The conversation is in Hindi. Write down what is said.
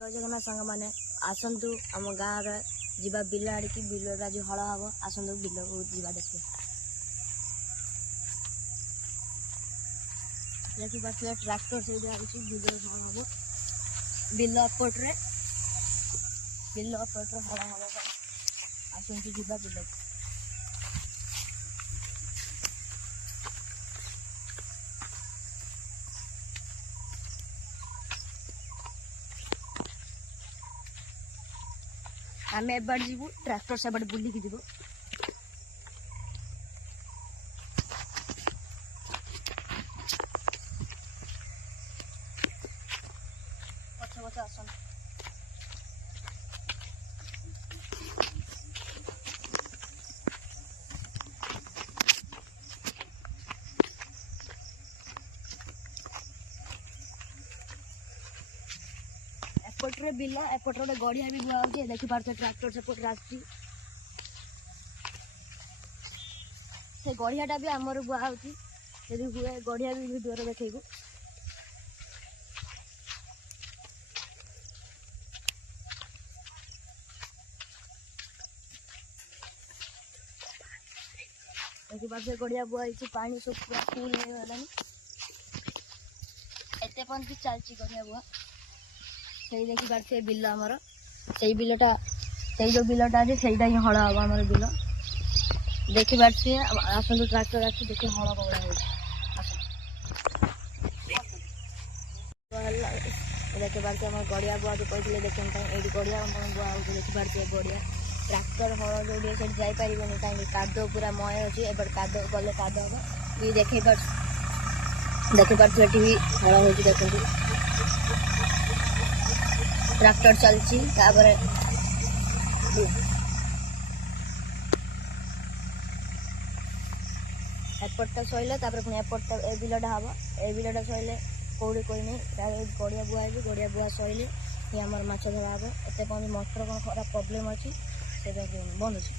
जगन्नाथ सांग मैंने आसतु आम गाँव जा बिल आड़ की बिल आज हल हम आसतु बिल को जा देखिए देखिए ट्रैक्टर से बिल हल हम बिल अपट्रे हल हम आसतु जा बिल आम एबार जीवु ट्रैक्टर से बुलिकी जीवु पछ पछ आसन एपट्रे बिल एपट्रे गड़िया भी बुआ होती है देखी पार्थ ट्रैक्टर से से गड़ियाटा भी आमर बुआ होती हुए गड़िया भी वीडियो देखू देखी पार्थ गड़िया बुआ पानी सब पूरा फुल हो गलानी एते पंती चलची गड़िया बुआ से देखी पार्थे बिल आमर से बिलटा से जो बिलटा अच्छे से ही हल हम आम बिल देखी पार्थे आसतु ट्रैक्टर आस देखिए हल कगड़ा देखी पार्थे आम गड़िया बुआ जो कहते देखते ये गड़िया बुआ हो देखी पार्थे गड़िया ट्रैक्टर हल जो से जापर कहीं कादो पूरा मय अच्छी एबट कादो गले कादो हम ये देखी पार्थे ये भी हल हो देखते ट्रैक्टर चलची एपटा सैले पुणी एपटा ए बिलटा हम ए बिलटा सैले कौड़ी कोई नहीं गड़िया बुआ गड़िया बुआ सैले आम माछ धरा हम एत मोटर कौन खराब प्रोब्लेम अच्छी से बंद अच्छी।